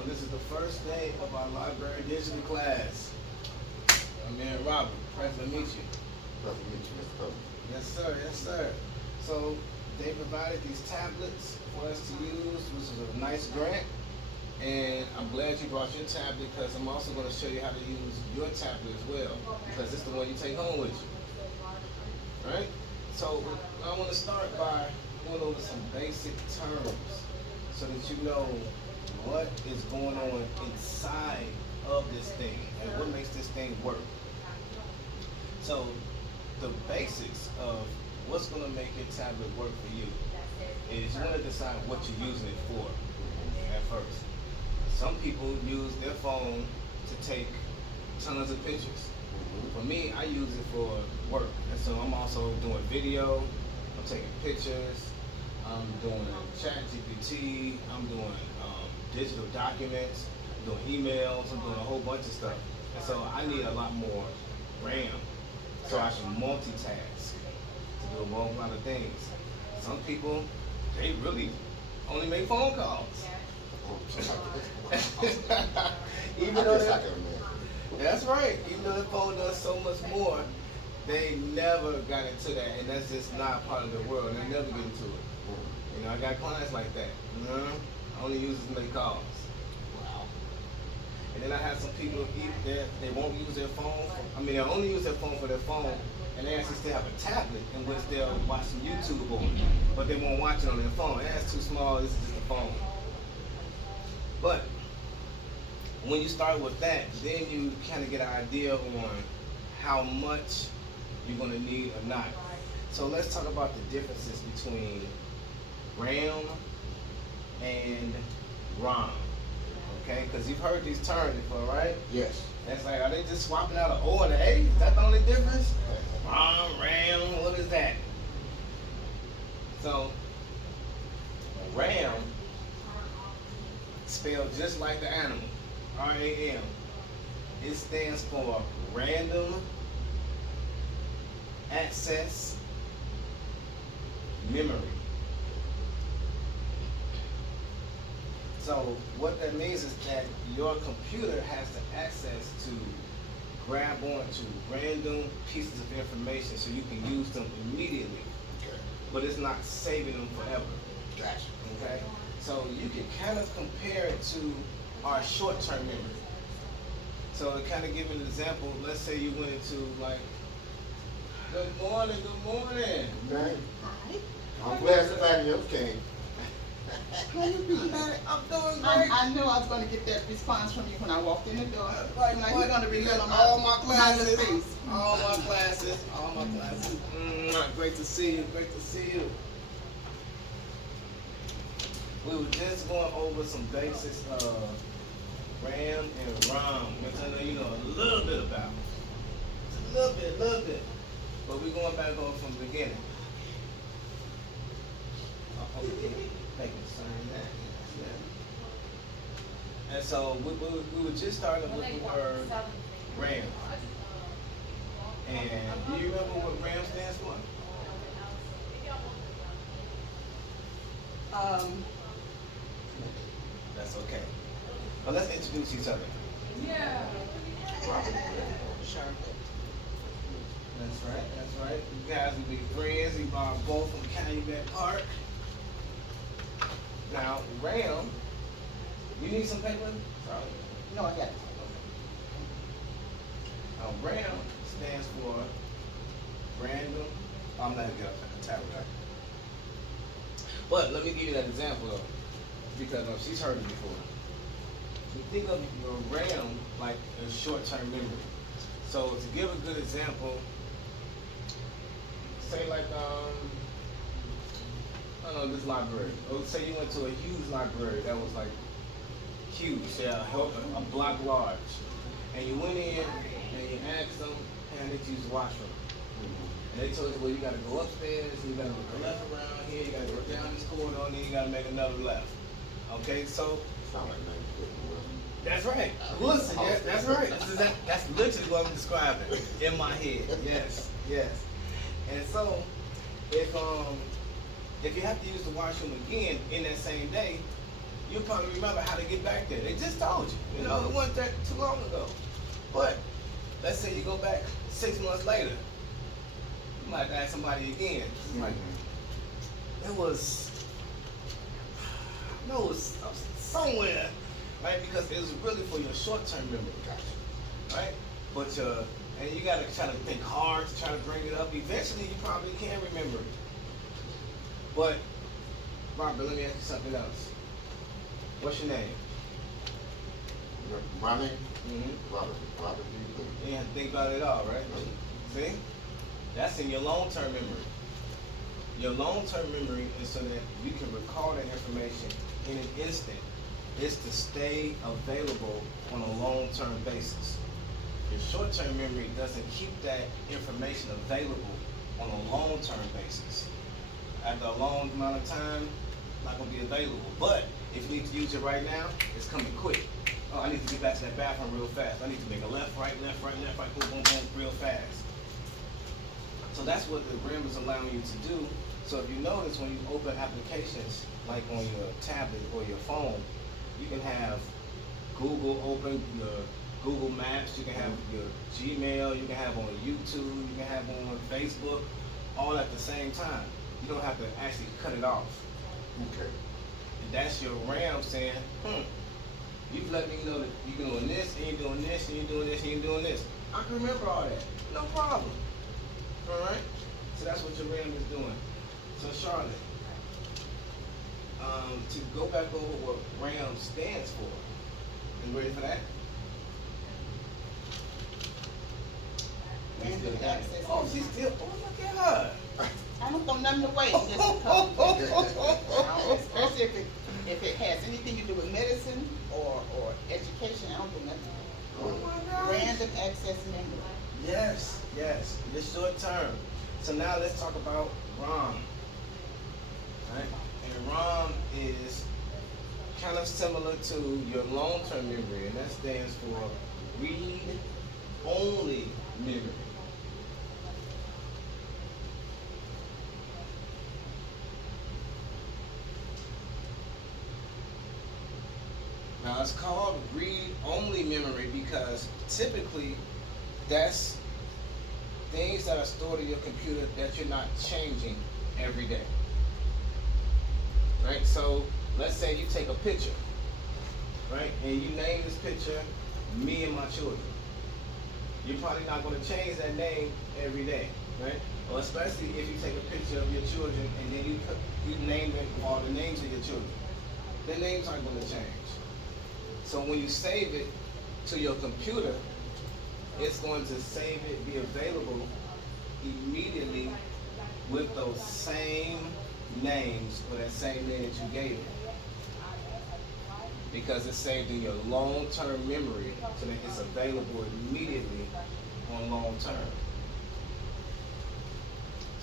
So this is the first day of our library digital class. I'm man Robert. Pleasure to meet you. Pleasure to meet you, Mr. Coach. Yes, sir. Yes, sir. So they provided these tablets for us to use, which is a nice grant. And I'm glad you brought your tablet because I'm also going to show you how to use your tablet as well, because it's the one you take home with you. Right? So I want to start by going over some basic terms so that you know what is going on inside of this thing and what makes this thing work. So the basics of what's going to make your tablet work for you is you want to decide what you're using it for at first. Some people use their phone to take tons of pictures. For me, I use it for work, and so I'm also doing video, I'm taking pictures, I'm doing chat GPT, I'm doing digital documents, I'm doing emails, I'm doing a whole bunch of stuff. And so I need a lot more RAM, so I should multitask to do a whole lot of things. Some people, they really only make phone calls. Even though that's right. Even though the phone does so much more, they never got into that, and that's just not part of the world. They never get into it. You know, I got clients like that. I only use it to make calls. Wow. And then I have some people they won't use their phone. They only use their phone for their phone, and they actually still have a tablet in which they'll watch some YouTube on, but they won't watch it on their phone. That's too small. This is just a phone. But when you start with that, then you kind of get an idea on how much you're going to need or not. So let's talk about the differences between RAM and ROM. Okay, because you've heard these terms before, right? Yes. That's like, are they just swapping out an O and an A? Is that the only difference? ROM, RAM, what is that? So RAM, spelled just like the animal, RAM. It stands for Random Access Memory. So what that means is that your computer has the access to grab onto random pieces of information so you can use them immediately. Okay. But it's not saving them forever. Gotcha. Okay? So you can kind of compare it to our short-term memory. So to kind of give an example, let's say you went into like, good morning. Man, Hi. I'm glad somebody else came. How you doing? I'm doing great. I knew I was going to get that response from you when I walked in the door. Right, Like, you're going to reveal on all my classes. face. All my classes. Great to see you. We were just going over some basics of RAM and ROM, which I know you know a little bit about. Just a little bit. But we're going back over from the beginning. Okay. Thank you for signing that. Yeah. And so we were just starting with the word RAM. And do you remember what RAM stands for? That's okay. Well, let's introduce each other. Yeah. Charlotte. That's right. You guys will be friends. You are both from Calumet Park. Now, RAM, you need some paper? Sorry. No, I got it. Now, RAM stands for random. I'm not gonna get a tablet. But let me give you that example though, because she's heard it before. You think of your RAM like a short-term memory. So to give a good example, say like I don't know, this library. Or say you went to a huge library that was like huge, say a block large, and you went in and you asked them, "Hey, I need to use the washroom." And they told you, well, you got to go upstairs, you got to go left around here, you got to go down this corridor, and then you got to make another left. Okay, so Sound like that's right. Listen, yes, that's right. That's literally what I'm describing in my head. Yes. And so, if you have to use the washroom again in that same day, you'll probably remember how to get back there. They just told you. You know, it wasn't that too long ago. But let's say you go back 6 months later, you might ask somebody again. Like, it was somewhere, right? Because it was really for your short-term memory, right? But and you gotta try to think hard to try to bring it up. Eventually, you probably can remember it. But Robert, let me ask you something else. What's your name? My name? Mm-hmm. Robert D. Lee. You have to think about it all, right? See? That's in your long-term memory. Your long-term memory is so that you can recall that information in an instant. It's to stay available on a long-term basis. Your short-term memory doesn't keep that information available on a long-term basis. After a long amount of time, not gonna be available. But if you need to use it right now, it's coming quick. Oh, I need to get back to that bathroom real fast. I need to make a left, right, boom, boom, boom, real fast. So that's what the RAM is allowing you to do. So if you notice when you open applications like on your tablet or your phone, you can have Google open, your Google Maps, you can have your Gmail, you can have on YouTube, you can have on Facebook, all at the same time. You don't have to actually cut it off. Okay. And that's your RAM saying, you've let me know that you're doing this, and you're doing this, and you're doing this, and you're doing this. I can remember all that. No problem. Alright? So that's what your RAM is doing. So Charlotte, to go back over what RAM stands for. You ready for that? Random access Oh, memory. she's still, oh, look at her. I don't throw nothing away just because. Especially if it has anything to do with medicine or education, I don't do nothing. Oh my gosh. Random access memory. Yes, yes, it's short term. So now let's talk about ROM. Right? And ROM is kind of similar to your long-term memory, and that stands for read-only memory. Now it's called read-only memory because typically that's things that are stored in your computer that you're not changing every day. Right? So let's say you take a picture, right? And you name this picture me and my children. You're probably not going to change that name every day, right? Or especially if you take a picture of your children and then you name it all the names of your children. Their names aren't going to change. So when you save it to your computer, it's going to save it, be available immediately with those same names or that same name that you gave it. Because it's saved in your long-term memory so that it's available immediately on long-term.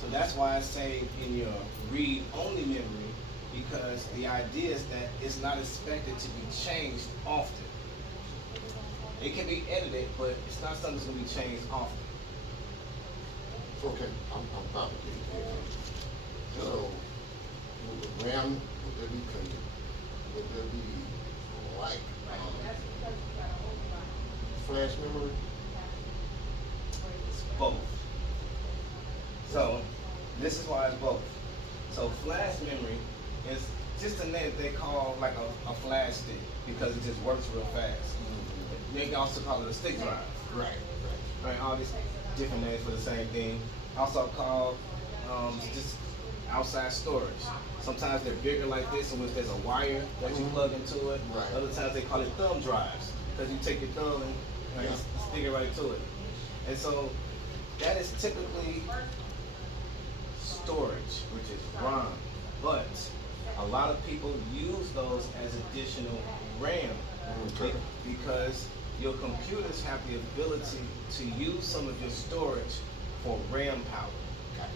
So that's why it's saved in your read-only memory, because the idea is that it's not expected to be changed often. It can be edited, but it's not something that's going to be changed often. Okay, I'm complicated here. So, with the RAM, would there be like flash memory? It's both. So this is why it's both. So flash memory is just a name that they call like a flash stick because it just works real fast. They can also call it a stick drive. Right. Right, all these different names for the same thing. Also called just outside storage. Sometimes they're bigger like this in which there's a wire that you plug into it. Right. Other times they call it thumb drives because you take your thumb and stick it right to it. And so that is typically storage, which is RAM. But a lot of people use those as additional RAM because your computers have the ability to use some of your storage for RAM power. Gotcha.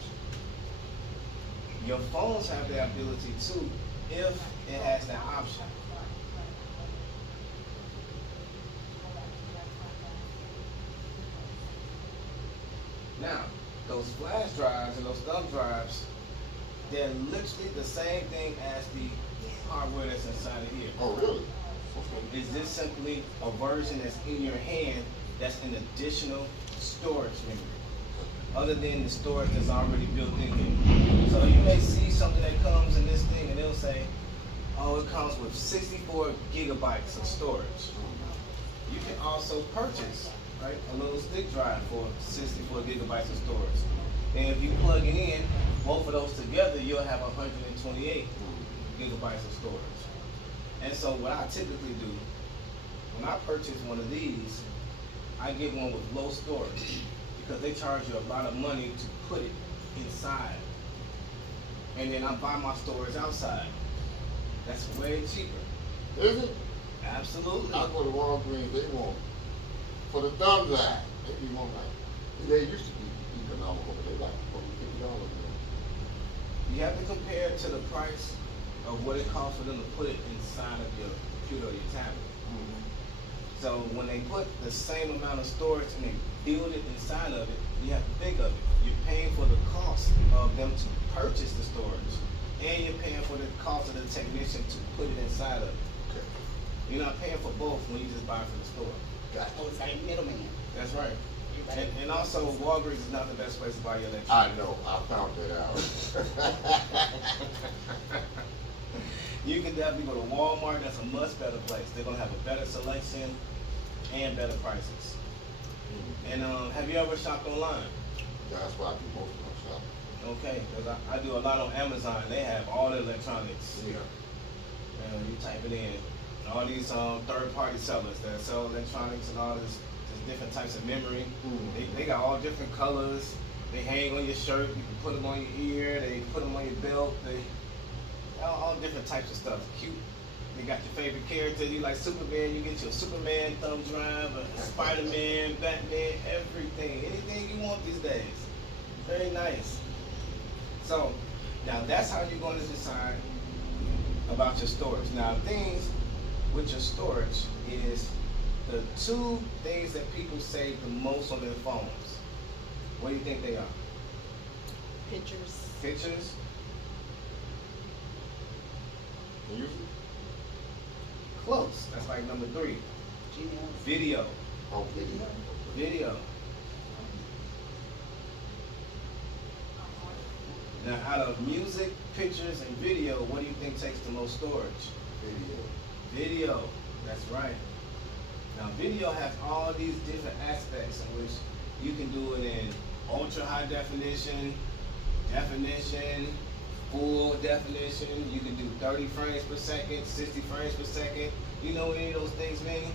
Your phones have the ability too if it has that option. Now, those flash drives and those thumb drives, they're literally the same thing as the hardware that's inside of here. Oh, really? Okay. Is this simply a version that's in your hand that's an additional storage memory, other than the storage that's already built in here? So you may see something that comes in this thing and it'll say, oh, it comes with 64 gigabytes of storage. You can also purchase, right, a little stick drive for 64 gigabytes of storage. And if you plug it in, both of those together, you'll have 128 gigabytes of storage. And so what I typically do, when I purchase one of these, I get one with low storage because they charge you a lot of money to put it inside. And then I buy my storage outside. That's way cheaper. Is it? Absolutely. I go to Walgreens, they want, for the thumb drive, they be more like, they used to be economical, but they like $50. You have to compare it to the price of what it costs for them to put it inside of your computer or your tablet. So when they put the same amount of storage and they build it inside of it, you have to think of it. You're paying for the cost of them to purchase the storage, and you're paying for the cost of the technician to put it inside of it. Okay. You're not paying for both when you just buy it from the store. Gotcha. Oh, it's like middleman. That's right. You're right. And also, Walgreens is not the best place to buy your electronics. I know, I found that out. You can definitely go to Walmart. That's a much better place. They're gonna have a better selection and better prices. And have you ever shopped online? That's why I do most of my shopping. Okay, because I do a lot on Amazon. They have all the electronics. Yeah. You type it in. All these third-party sellers that sell electronics and all this different types of memory. They got all different colors. They hang on your shirt. You can put them on your ear. They put them on your belt. They all different types of stuff. Cute. You got your favorite character. You like Superman, you get your Superman thumb drive, Spider-Man, Batman, everything. Anything you want these days. Very nice. So, now that's how you're going to decide about your storage. Now, things with your storage is the two things that people save the most on their phones. What do you think they are? Pictures. Pictures? Music? Close. That's like number 3. Gmail. Video. Oh, video. Video. Now, out of music, pictures, and video, what do you think takes the most storage? Video. Video. That's right. Now, video has all these different aspects in which you can do it in ultra high definition, full definition. You can do 30 frames per second, 60 frames per second. You know what any of those things mean?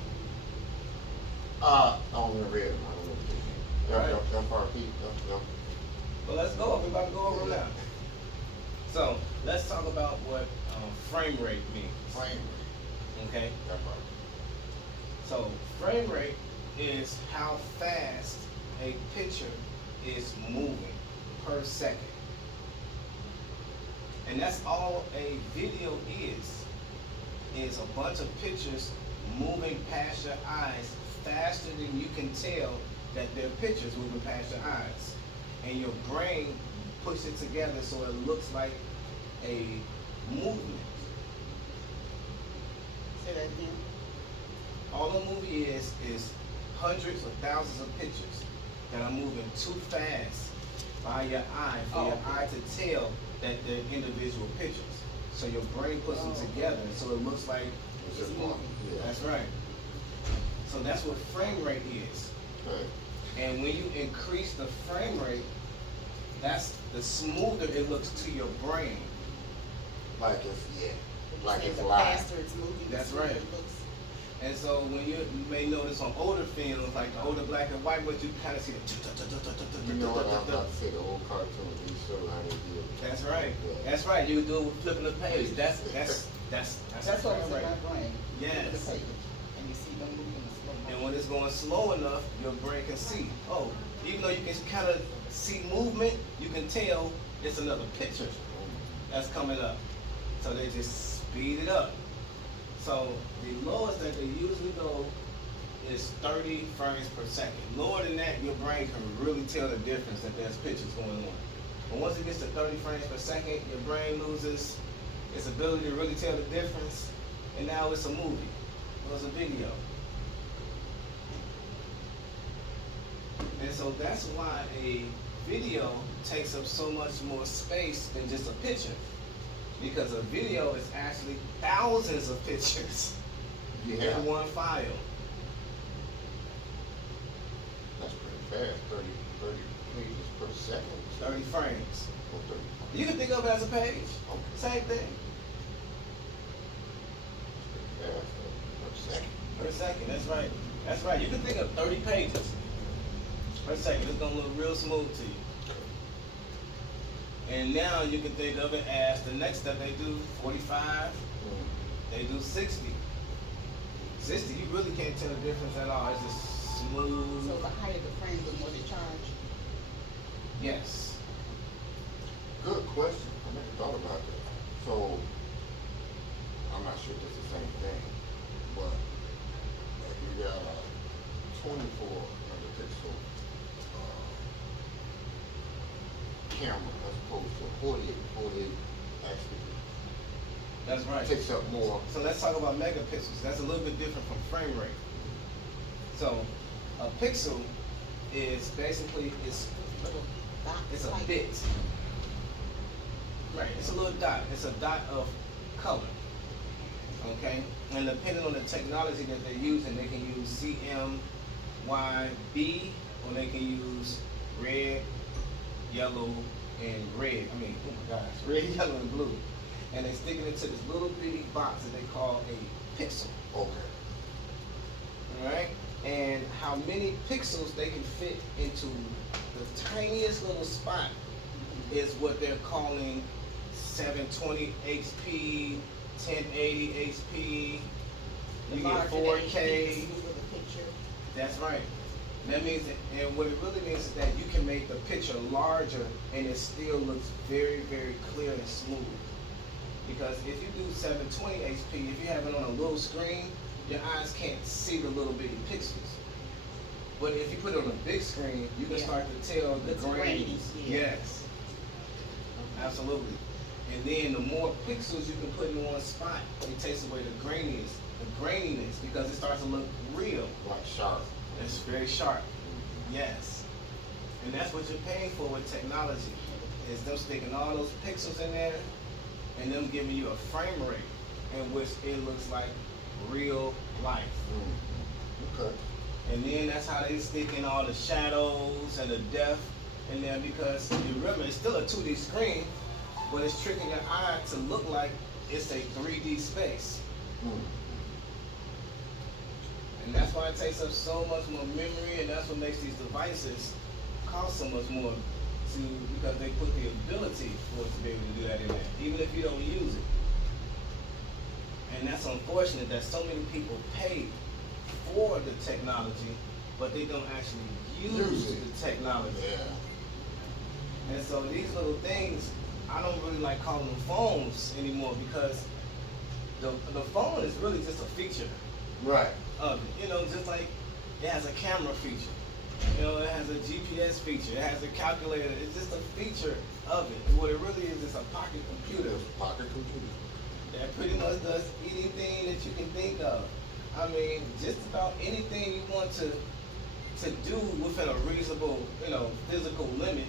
I don't remember it. I don't know what it is. FRP. Yep. Well, let's go. We're about to go over them now. So, let's talk about what frame rate means. Frame rate. Okay? FRP. So, frame rate is how fast a picture is moving per second. And that's all a video is a bunch of pictures moving past your eyes faster than you can tell that they're pictures moving past your eyes. And your brain puts it together so it looks like a movement. Say that again. All a movie is hundreds or thousands of pictures that are moving too fast by your eye for your eye to tell that they're individual pictures. So your brain puts them together so it looks like It's just one. Yeah. that's right. So that's what frame rate is. Okay. And when you increase the frame rate, that's the smoother it looks to your brain. Like it's The live. faster it's moving. the That's smoother right. it looks. And so when you may notice on older films, like the older black and white ones, you kind of see the You know what I'm about to say, the old cartoon, these show how they do it. That's right. Yeah. That's right. You can do it with flipping the page. That's That's what frame was in rate. my brain. Yes. The page, and you see them moving in slow motion. And when it's going slow enough, your brain can see. Oh, even though you can kind of see movement, you can tell it's another picture that's coming up. So they just speed it up. So the lowest that they usually go is 30 frames per second. Lower than that, your brain can really tell the difference that there's pictures going on. But once it gets to 30 frames per second, your brain loses its ability to really tell the difference, and now it's a movie. Well, it's a video. And so that's why a video takes up so much more space than just a picture. Because a video is actually thousands of pictures Yeah. in one file. That's pretty fast, 30 pages per second. 30 frames. Or 30. You can think of it as a page. Okay. Same thing. Pretty fast, per second. Per second, that's right. That's right. You can think of 30 pages per second. It's gonna look real smooth to you. And now you can think of it as the next step they do 45, they do 60. 60, you really can't tell the difference at all. It's just smooth. So the higher the frame, the more they charge. Yes. Good question. I never thought about that. So, I'm not sure if it's the same thing, but if you got a 24 megapixel camera as opposed to a 48 actually That's right. takes up more. So let's talk about megapixels. That's a little bit different from frame rate. So a pixel is basically Little dots. it's a like- bit. Right, it's a little dot. It's a dot of color. Okay? And depending on the technology that they're using, they can use CMYB or they can use red, yellow, and red. I mean, oh my gosh, red, yellow, and blue. And they stick it into this little bitty box that they call a pixel. Okay. Alright? And how many pixels they can fit into the tiniest little spot is what they're calling 720 HP, 1080 HP, The you larger get the 4K. HP, the bigger the picture. That's right. That means that, and what it really means is that you can make the picture larger and it still looks very, very clear and smooth. Because if you do 720 HP, if you have it on a little screen, your eyes can't see the little bitty pixels. But if you put it on a big screen, you can Yeah. start to tell the It's grains. grainy, yeah. Yes, absolutely. And then the more pixels you can put in one spot, it takes away the graininess, because it starts to look real. Like sharp. It's very sharp. Yes. And that's what you're paying for with technology, is them sticking all those pixels in there and them giving you a frame rate in which it looks like real life. Okay. And then that's how they stick in all the shadows and the depth in there, because you remember it's still a 2D screen, but it's tricking your eye to look like it's a 3D space. And that's why it takes up so much more memory, and that's what makes these devices cost so much more because they put the ability for it to be able to do that in there, even if you don't use it. And that's unfortunate that so many people pay for the technology, but they don't actually use it. the technology. Yeah. And so these little things, I don't really like calling them phones anymore, because the phone is really just a feature Right. of it. You know, just like it has a camera feature. You know, it has a GPS feature. It has a calculator. It's just a feature of it. What it really is a pocket computer It's a pocket computer. that pretty much does anything that you can think of. I mean, just about anything you want to do within a reasonable, physical limit,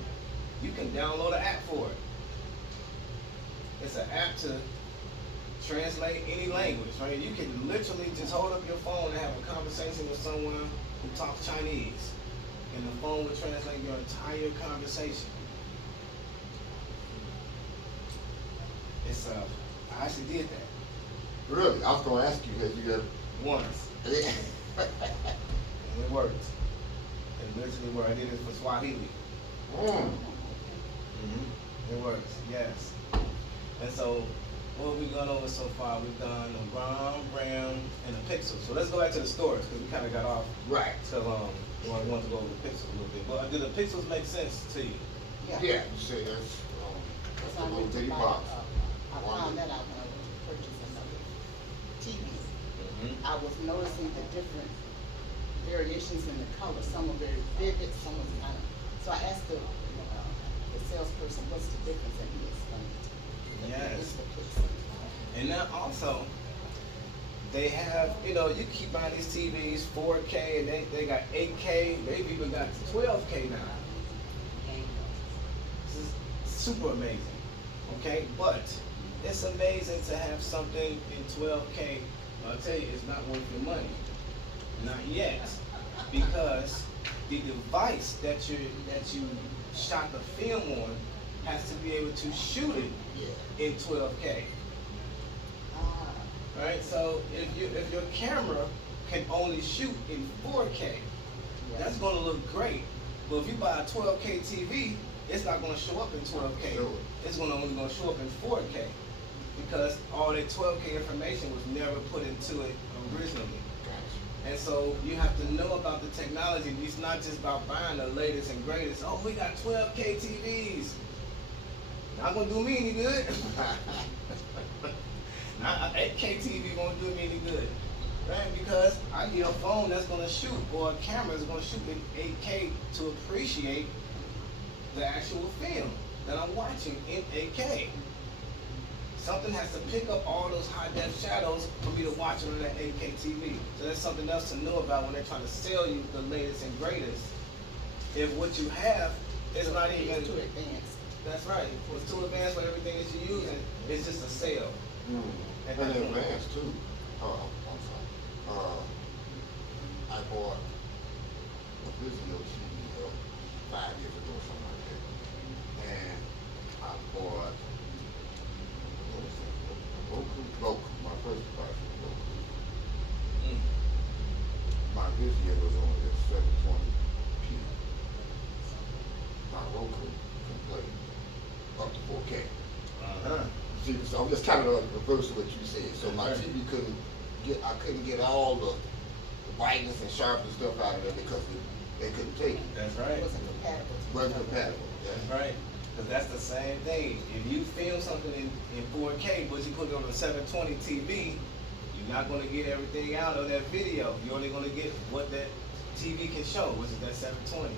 you can download an app for it. It's an app to translate any language, right? You can literally just hold up your phone and have a conversation with someone who talks Chinese, and the phone will translate your entire conversation. I actually did that Really? I was gonna ask you, have you ever? once, and it worked. It literally worked. I did it for Swahili. It works, yes. And so, what have we gone over so far? We've done the ROM, RAM, and the pixel. So let's go back to the storage, because we kind of got off. Right. So, we want to go over the pixels a little bit. But do the pixels make sense to you? Yeah, you say that's That's a why I little went to bitty buy, box. I found that out when I went to purchase another TV. Mm-hmm. I was noticing the different variations in the color. Some are very vivid, some are kind of. So I asked the salesperson, what's the difference, and he explained. Yes. It's the pixel. And now also, they have, you know, you keep buying these TVs 4K and they got 8K. They've even got 12K now. This is super amazing. Okay, but it's amazing to have something in 12K. I'll tell you, it's not worth your money. Not yet, because the device that you shot the film on has to be able to shoot it in 12K. Right? So if your camera can only shoot in 4K, that's gonna look great. But if you buy a 12K TV, it's not gonna show up in 12K. Sure. It's only gonna show up in 4K because all that 12K information was never put into it originally. And so you have to know about the technology. It's not just about buying the latest and greatest. Oh, we got 12K TVs. Not gonna do me any good. 8K TV won't do me any good, right? Because I need a phone that's gonna shoot, or a camera that's gonna shoot in 8K to appreciate the actual film that I'm watching in 8K. Something has to pick up all those high def shadows for me to watch it on that 8K TV. So that's something else to know about when they're trying to sell you the latest and greatest. If what you have is not even It's too advanced. That's right. It's too advanced for everything that you're using. It's just a sale. At And that in point. advance too. I'm sorry. I bought a Vizio TV 5 years ago or something like that. And I bought, what was that? Roku. My first device was Roku. Mm. My Vizio was only at 720p. My Roku can play up to 4K. Uh-huh. See, so I'm just kind of reverse of what you said. So my Right. TV I couldn't get all the brightness and sharpness stuff out of it because they couldn't take it. That's It right. wasn't compatible. Wasn't compatible. That's right. Because that's the same thing. If you film something in 4K, but you put it on a 720 TV, you're not going to get everything out of that video. You're only going to get what that TV can show, which is that 720.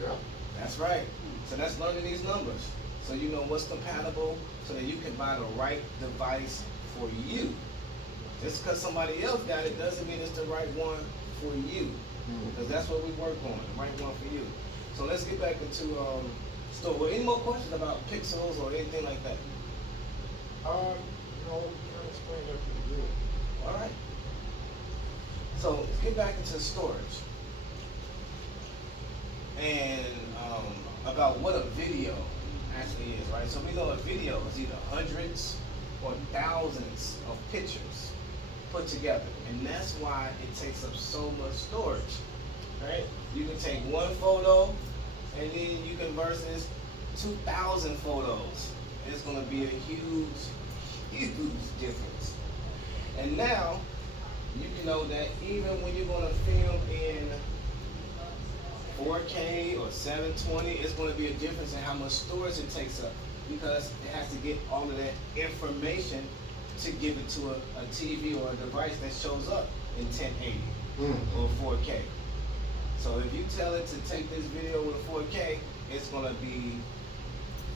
Yeah. That's right. So that's learning these numbers. So you know what's compatible so that you can buy the right device for you. Just because somebody else got it doesn't mean it's the right one for you. Because that's what we work on, the right one for you. So let's get back into store. Well, any more questions about pixels or anything like that? No, you kind of explained that pretty good. All right. So let's get back into storage. And about what a video actually is, right? So we know a video is either hundreds or thousands of pictures put together. And that's why it takes up so much storage, right? You can take one photo and then you can versus 2,000 photos. It's gonna be a huge, huge difference. And now, you can know that even when you're gonna film in 4K or 720, it's going to be a difference in how much storage it takes up because it has to get all of that information to give it to a TV or a device that shows up in 1080 or 4K. So if you tell it to take this video with 4K, it's going to be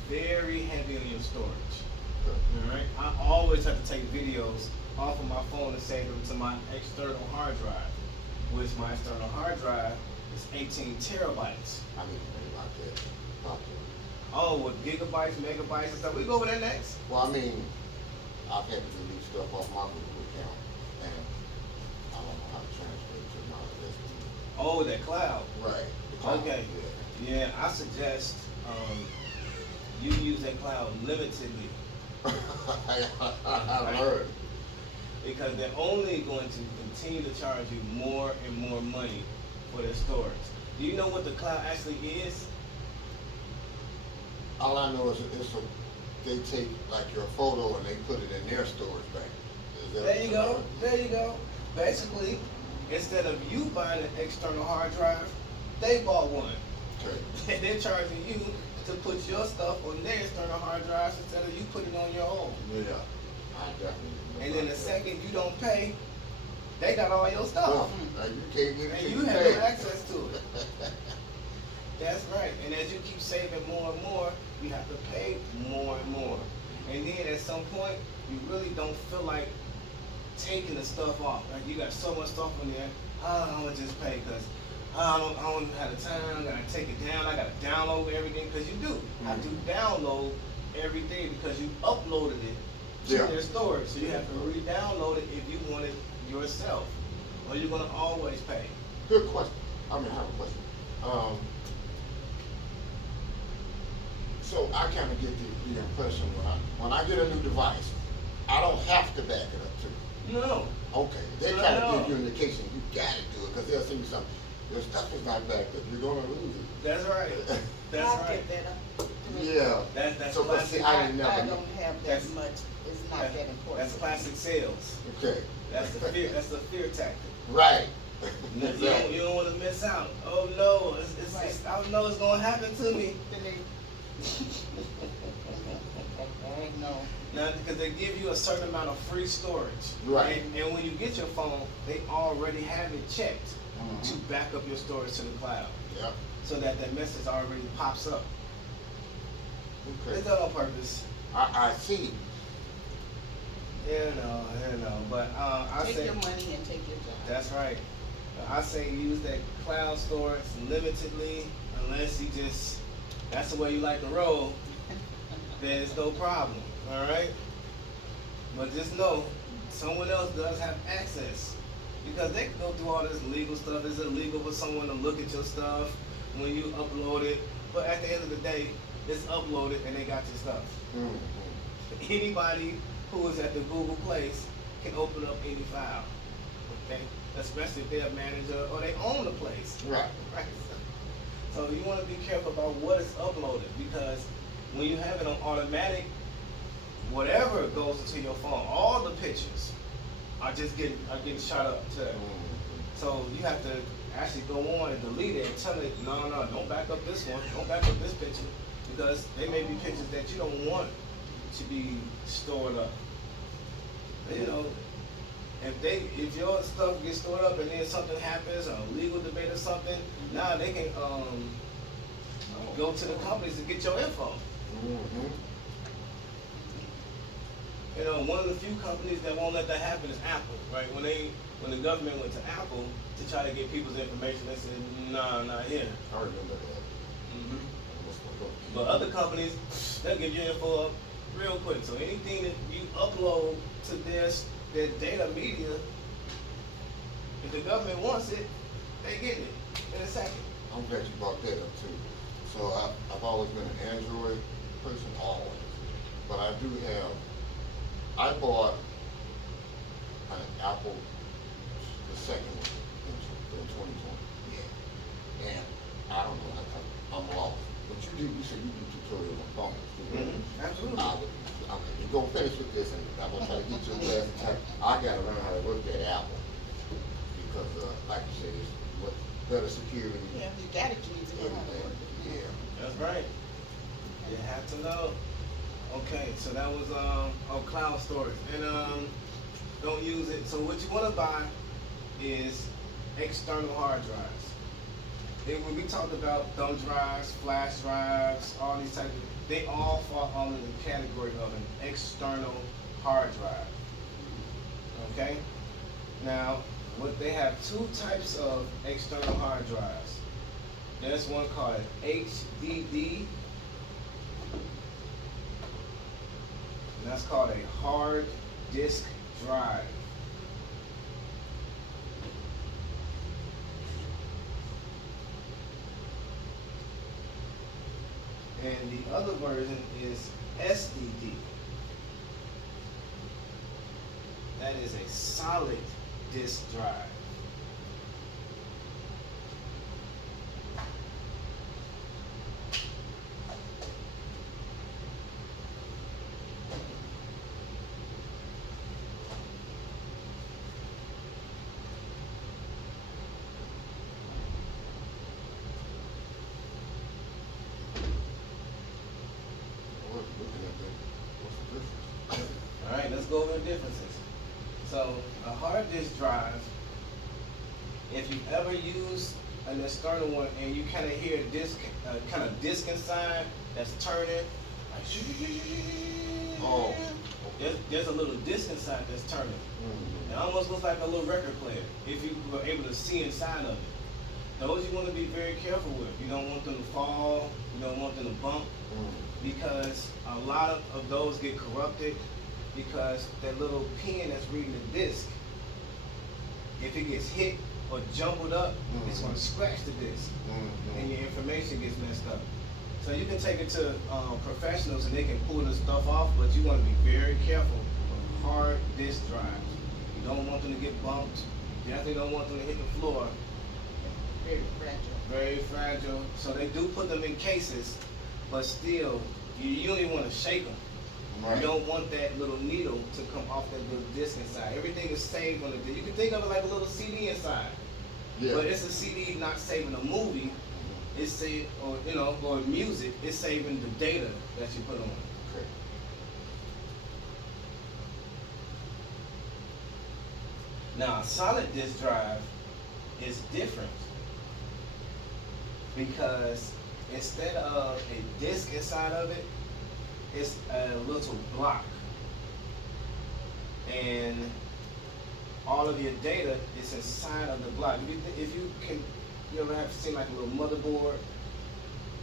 very heavy on your storage. All right? I always have to take videos off of my phone and save them to my external hard drive, which my external hard drive is 18 terabytes. I need to think about that. Oh, with gigabytes, megabytes, and stuff. We go over that next. Well, I mean, I've had to delete stuff off my Google account, and I don't know how to transfer it to my USB. Oh, that cloud. Right. The cloud, Okay. Yeah, I suggest you use that cloud limitedly I heard. because they're only going to continue to charge you more and more money for their storage. Do you know what the cloud actually is? All I know is they take like your photo and they put it in their storage bank. Is that There you go. There you go. Basically, instead of you buying an external hard drive, they bought one. Okay. And they're charging you to put your stuff on their external hard drives instead of you putting it on your own. Yeah. I definitely. And then the second you don't pay, they got all your stuff. Like you can't get it. And you have no access to it. That's right. And as you keep saving more and more, you have to pay more and more. And then at some point, you really don't feel like taking the stuff off. Like you got so much stuff on there. I'm gonna just pay because I don't even have the time. I gotta take it down. I gotta download everything because you do have to download everything because you uploaded it to Yeah. their storage. So you have to re-download it if you want it yourself, or you're gonna always pay. Good question. I have a question. So I kind of get the impression when I get a new device, I don't have to back it up to. No. Okay, they No, kind of no. give you an indication you gotta do it because they'll send you something. Your stuff is not backed up. You're gonna lose it. That's right. That's I'll right. get that up. Yeah. That's So, but see, I didn't I never. don't have that That's- much, it's not that important. That's classic sales. Okay. That's the fear. That's the fear tactic. Right. You don't want to miss out. Oh no, it's I know it's gonna happen to me. Then they. No. Now, because they give you a certain amount of free storage. Right. And when you get your phone, they already have it checked to Mhm. back up your storage to the cloud, Yep. so that message already pops up. Okay. It's done on purpose. I see. You know. But I Take say your money and take your job. that's right. I say use that cloud storage limitedly, unless you just that's the way you like to roll. Then it's no problem. All right. But just know, someone else does have access because they can go through all this legal stuff. It's illegal for someone to look at your stuff when you upload it. But at the end of the day, it's uploaded and they got your stuff. Mhm. Anybody who is at the Google place can open up any file. Okay? Especially if they're a manager or they own the place. Right. Right. So you want to be careful about what is uploaded because when you have it on automatic, whatever goes into your phone, all the pictures are getting shot up to. Mhm. So you have to actually go on and delete it and tell it, no, don't back up this one, don't back up this picture, because they may be pictures that you don't want to be stored up. You know, if your stuff gets stored up and then something happens, a legal debate or something, now they can go to the companies to get your info. Mhm. You know, one of the few companies that won't let that happen is Apple, right? When the government went to Apple to try to get people's information, they said, nah, not here. I remember that. Mm-hmm. What's my book? But other companies, they'll give you info up real quick. So anything that you upload to their data media, if the government wants it, they get it in a second. I'm glad you brought that up too. So I've always been an Android person, always. But I bought an Apple, the second one in 2020. Yeah. And I don't know how I'm lost. But you said you do tutorial on phones. Absolutely. Okay, you're gonna finish with this and I'm gonna try to get you a class. I gotta learn how to work that Apple. Because like you said, it's what better security. Yeah, you got it, you need to know how to work it. Yeah. That's right. You have to know. Okay, so that was cloud storage. And don't use it. So what you want to buy is external hard drives. Then when we talked about thumb drives, flash drives, all these types of, they all fall under the category of an external hard drive. Okay? Now, they have two types of external hard drives. There's one called an HDD, and that's called a hard disk drive. And the other version is SDD. That is a solid disk drive. Looking at that, what's the difference? All right, let's go over the differences. So a hard disk drive, if you ever use an external one and you kind of hear a disc, kind of disk inside that's turning, like Oh, there's a little disc inside that's turning. Mm-hmm. It almost looks like a little record player if you were able to see inside of it. Those you want to be very careful with. You don't want them to fall. You don't want them to bump, because a lot of those get corrupted because that little pin that's reading the disc, if it gets hit or jumbled up, it's going to scratch the disc, and your information gets messed up. So you can take it to professionals and they can pull the stuff off, but you want to be very careful with hard disk drives. You don't want them to get bumped. You definitely don't want them to hit the floor. Very fragile. Very fragile. So they do put them in cases, but still, you don't even want to shake them. Right. You don't want that little needle to come off that little disc inside. Everything is saved on the disc. You can think of it like a little CD inside. Yeah. But it's a CD not saving a movie. It's saving, or music. It's saving the data that you put on it. Okay. Now, a solid disk drive is different because instead of a disk inside of it, it's a little block, and all of your data is inside of the block. You ever have seen like a little motherboard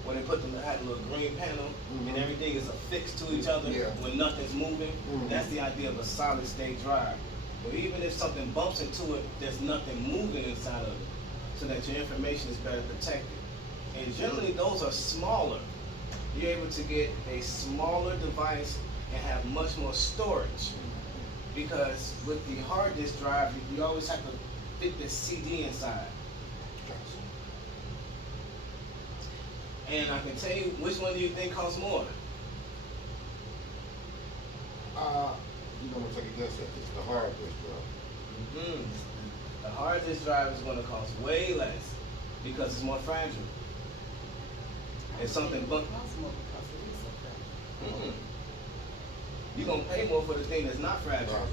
when they put them had a little green panel and everything is affixed to each other when nothing's moving? That's the idea of a solid state drive. But even if something bumps into it, there's nothing moving inside of it, so that your information is better protected. And generally, those are smaller. You're able to get a smaller device and have much more storage. Because with the hard disk drive, you always have to fit the CD inside. And I can tell you, which one do you think costs more? You gonna take a guess at this? The hard disk drive. The hard disk drive is going to cost way less because it's more fragile. It's something you're going to pay more for the thing that's not fragile.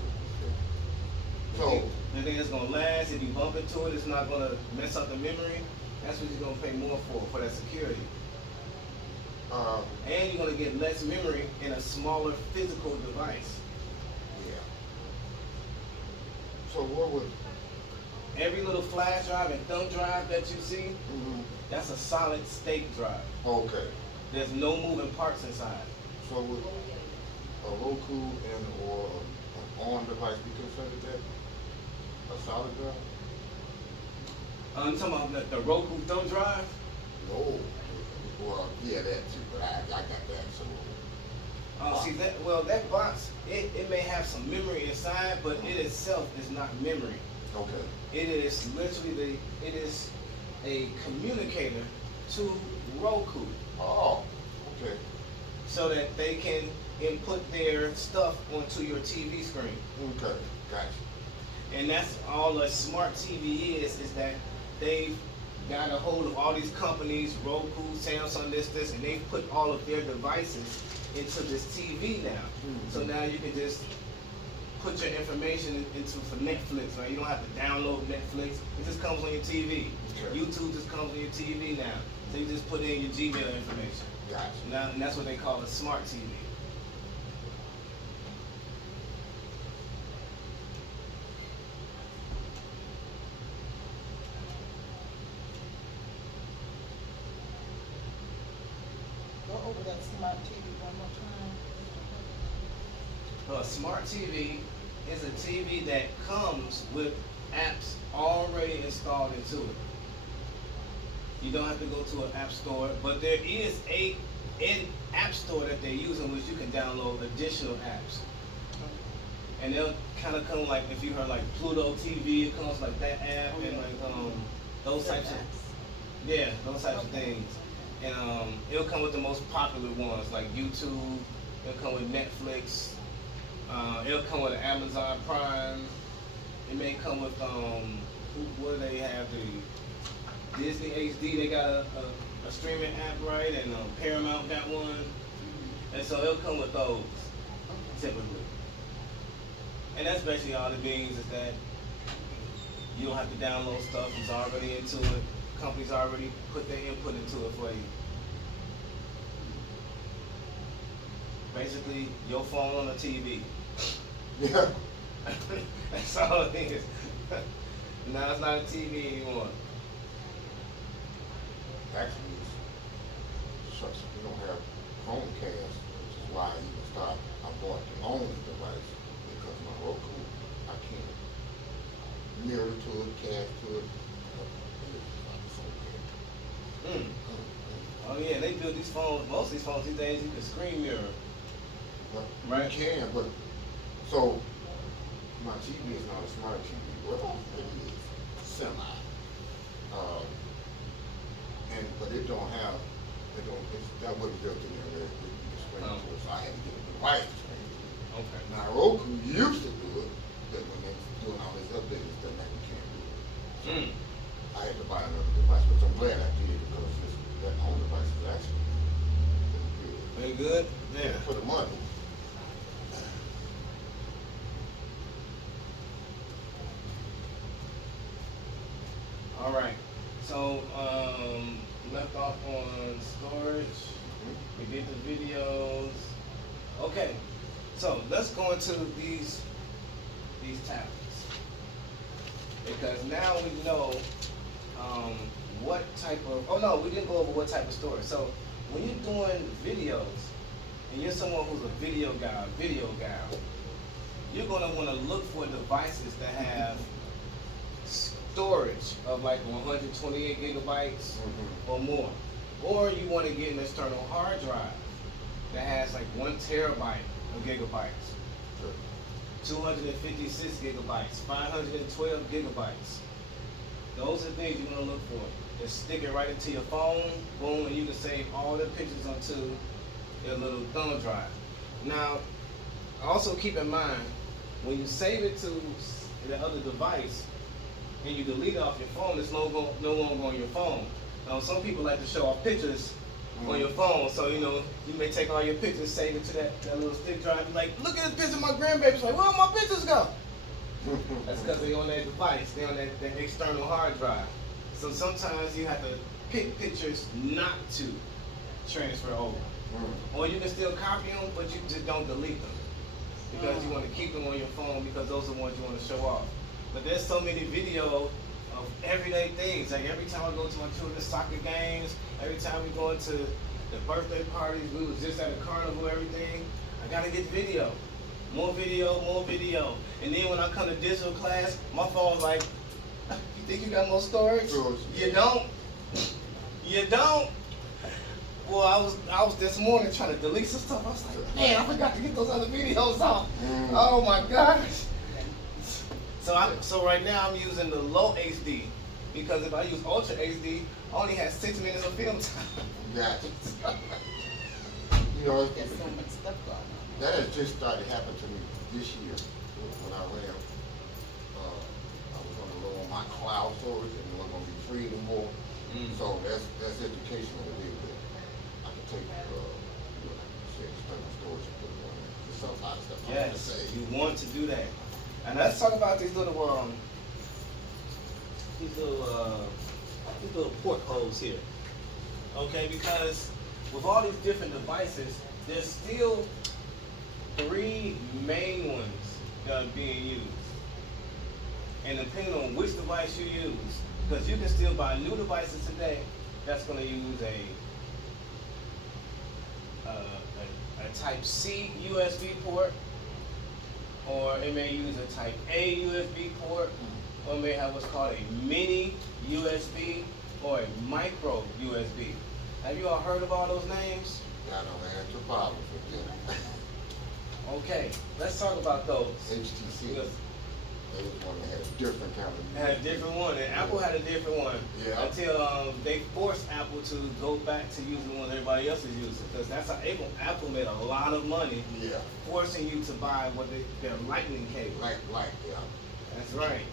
So The thing that's going to last, if you bump into it, it's not going to mess up the memory. That's what you're going to pay more for that security. And you're going to get less memory in a smaller physical device. yeah. So what would? Every little flash drive and thumb drive that you see, that's a solid state drive. Okay. There's no moving parts inside. So would a Roku and or an ARM device be considered that a solid drive? I'm talking about the Roku thumb drive. No. Well, yeah, that too, but I got that. So See that box, it may have some memory inside, but it itself is not memory. okay. It is literally it is a communicator to Roku, Oh, okay. so that they can input their stuff onto your TV screen. Okay. Gotcha. And that's all a smart TV is that they've got a hold of all these companies, Roku, Samsung, this, and they've put all of their devices into this TV now. So now you can just put your information into for Netflix, right? You don't have to download Netflix. It just comes on your TV. Okay. YouTube just comes on your TV now. So you just put in your Gmail information. Gotcha. Now, and that's what they call a smart TV. Go over that smart TV one more time. A smart TV is a TV that comes with apps already installed into it. You don't have to go to an app store, but there is an app store that they're using which you can download additional apps. And they'll kind of come like, if you heard like Pluto TV, it comes like that app and like those types of, yeah, those types of things. And it'll come with the most popular ones like YouTube, it'll come with Netflix, it'll come with Amazon Prime, it may come with, what do they have, the Disney HD, they got a streaming app, right, and Paramount got one, and so it'll come with those, typically. And that's basically all it means is that you don't have to download stuff, it's already into it. Companies already put their input into it for you. Basically, your phone on a TV. Yeah. That's all it is. Now it's not a TV anymore. Actually, it's such, we don't have Chromecast, which is why I even started, I bought the only device because my Roku, I can't mirror to it, cast to it. Mm. Oh yeah, they build these phones. Most of these phones these days you can screen mirror. But Right. you can, but, so, my TV is not a smart TV, well, it is semi. But it don't have, that wasn't built in there, that you can screen Oh. to it, so I had to get a device to screen to it. Okay. Now Roku used to do it, but when they're doing all this updating stuff, now you can't do it. Mm. I had to buy another device, but I'm glad I did because that home device is actually pretty good. Very good. Yeah. For the money. All right. So left off on storage. We did the videos. Okay. So let's go into these tablets because now we know what type of. Oh no, we didn't go over what type of storage. So when you're doing videos and you're someone who's a video guy, you're gonna want to look for devices that have storage of like 128 gigabytes or more. Or you want to get an external hard drive that has like 1 terabyte of gigabytes, 256 gigabytes, 512 gigabytes. Those are things you want to look for. Just stick it right into your phone, boom, and you can save all the pictures onto your little thumb drive. Now, also keep in mind, when you save it to the other device, and you delete it off your phone, it's no longer on your phone. Now, some people like to show off pictures on your phone, so you may take all your pictures, save it to that little stick drive, and be like, look at this picture of my grandbaby's like, where all my pictures go? That's because they're on that device, they're on that external hard drive. So sometimes you have to pick pictures not to transfer over. Or you can still copy them, but you just don't delete them. Because you want to keep them on your phone because those are the ones you want to show off. But there's so many videos of everyday things. Like every time I go to my children's soccer games, every time we go into the birthday parties, we was just at a carnival, everything. I gotta get video. More video, more video. And then when I come to digital class, my phone's like, you think you got more storage? You don't. You don't. Well, I was this morning trying to delete some stuff. I was like, man, I forgot to get those other videos off. Oh my gosh. So right now I'm using the low HD because if I use Ultra HD, I only have 6 minutes of film time. Gotcha. There's so much stuff going on. That has just started happening to me this year when I ran. I was going to lower my cloud storage and it wasn't going to be free anymore. So that's educational a little bit. I can take external storage and put it on there. There's a lot of stuff I want to say. Yes, you want to do that. And let's talk about these little port holes here. Okay, because with all these different devices, there's still 3 main ones that are being used. And depending on which device you use, because you can still buy new devices today that's going to use a Type C USB port, or it may use a Type A USB port, or it may have what's called a mini USB or a micro USB. Have you all heard of all those names? I don't have two problems with them. Okay, let's talk about those. HTC, they was one that had a different kind of. They had a different one, and Apple had a different one. Yeah. Until they forced Apple to go back to using the one everybody else is using, because that's how Apple made a lot of money. Yeah. Forcing you to buy their Lightning cable. Yeah. That's right.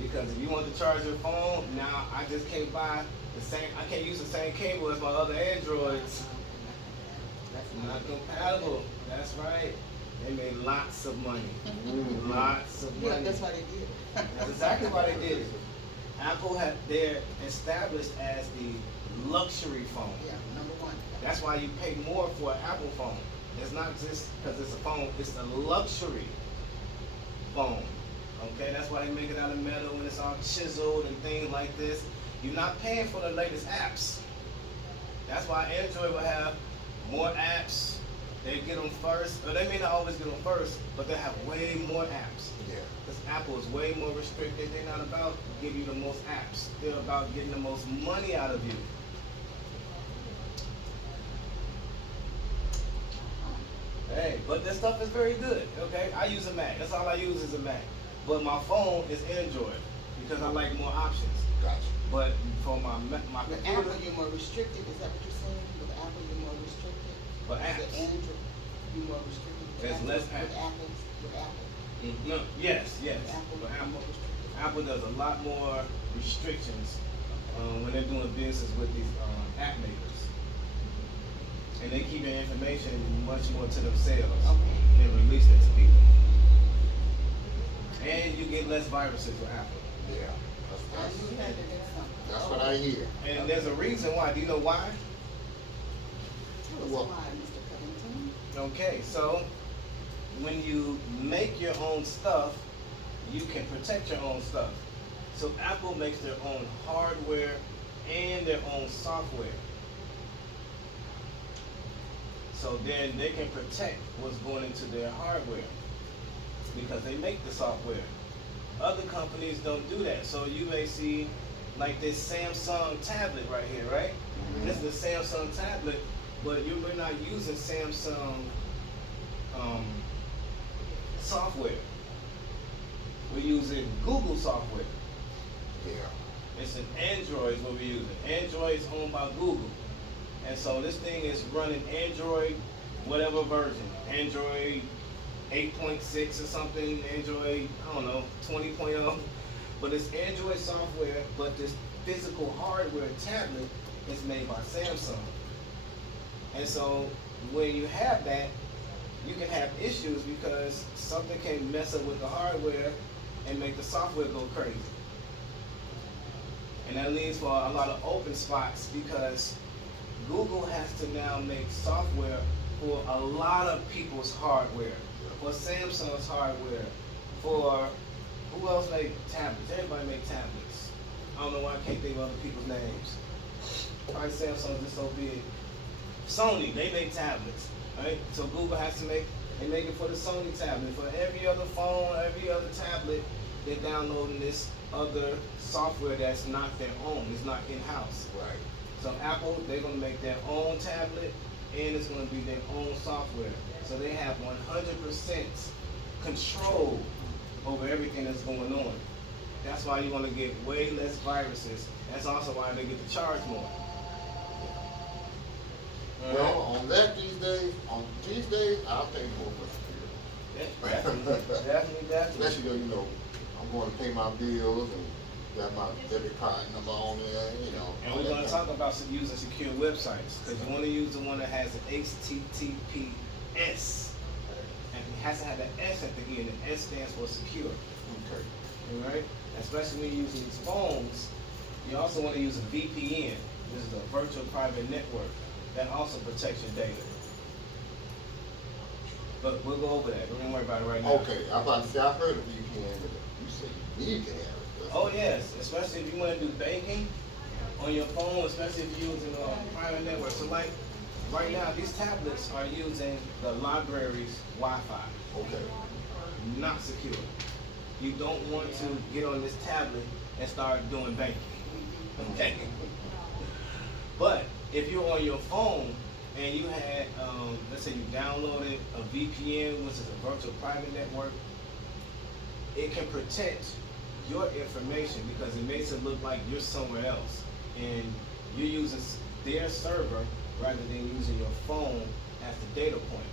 Because if you want to charge your phone, now I just can't buy the same. I can't use the same cable as my other Androids. Not compatible. That's right. They made lots of money. Lots of money. Yeah, that's why they did it. That's exactly why they did it. Apple they're established as the luxury phone. Yeah, number 1. That's why you pay more for an Apple phone. It's not just because it's a phone, it's a luxury. phone. Okay, that's why they make it out of metal and it's all chiseled and things like this. You're not paying for the latest apps. That's why Android will have more apps. They get them first, or they may not always get them first, but they have way more apps. Yeah. Because Apple is way more restricted. They're not about giving you the most apps. They're about getting the most money out of you. Hey, but this stuff is very good, okay? I use a Mac. That's all I use is a Mac. But my phone is Android because I like more options. Gotcha. But for my With computer, Apple, you're more restricted, is that what you're saying? With Apple, you're more restricted? for With apps. Android, you're more restricted? With There's Apple? less With apps. Apple, with Apple. No, yes. With Apple, For you're more restricted. Apple does a lot more restrictions when they're doing business with these app makers. And they keep their information much more to themselves Okay. than release it to people. And you get less viruses with Apple. Yeah. I knew you had to do something. That's what I hear. And there's a reason why. Do you know why? Tell us Well- why, Mr. Covington. Okay, so when you make your own stuff, you can protect your own stuff. So Apple makes their own hardware and their own software. So then they can protect what's going into their hardware because they make the software. Other companies don't do that. So you may see like this Samsung tablet right here, right? Mhm. This is a Samsung tablet, but we're not using Samsung software. We're using Google software. Yeah. It's an Android is what we're using. Android is owned by Google. And so this thing is running Android, whatever version. Android 8.6 or something, Android, I don't know, 20.0. But it's Android software, but this physical hardware tablet is made by Samsung. And so when you have that, you can have issues because something can mess up with the hardware and make the software go crazy. And that leads for a lot of open spots because Google has to now make software for a lot of people's hardware, for Samsung's hardware, for who else make tablets? Everybody make tablets. I don't know why I can't think of other people's names. Why Samsung's just so big? Sony, they make tablets, right? So Google has to make it for the Sony tablet. For every other phone, every other tablet, they're downloading this other software that's not their own. It's not in-house. Right. So Apple, they're gonna make their own tablet, and it's gonna be their own software. So they have 100% control over everything that's going on. That's why you're gonna get way less viruses. That's also why they get to charge more. Well, on these days, I'll pay more for security. Yeah, definitely. Especially though, you know, I'm going to pay my bills and got my debit card number on there, you know. And we're going to talk about using secure websites because you want to use the one that has an HTTPS. And it has to have the S at the end. The S stands for secure. Okay. All right? Especially when you're using these phones, you also want to use a VPN. This is a virtual private network that also protects your data. But we'll go over that. Don't even worry about it right now. Okay, I'm about to say, I've heard of VPN, but you say you need to have it. Oh yes, especially if you want to do banking on your phone, especially if you're using a private network. So like right now, these tablets are using the library's Wi-Fi, Okay. not secure. You don't want to get on this tablet and start doing banking. Okay. But if you're on your phone and you had, let's say you downloaded a VPN, which is a virtual private network, it can protect your information because it makes it look like you're somewhere else and you're using their server rather than using your phone as the data point.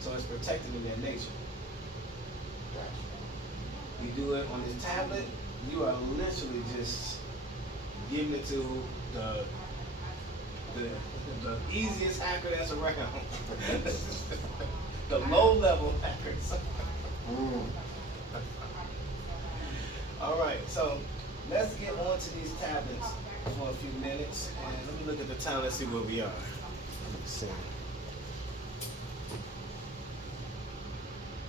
So it's protected in that nature. Gotcha. You do it on this tablet, you are literally just giving it to the easiest hacker that's around. The low level hackers. All right, so let's get on to these tablets for a few minutes, and let me look at the time. Let's see where we are. Let's see.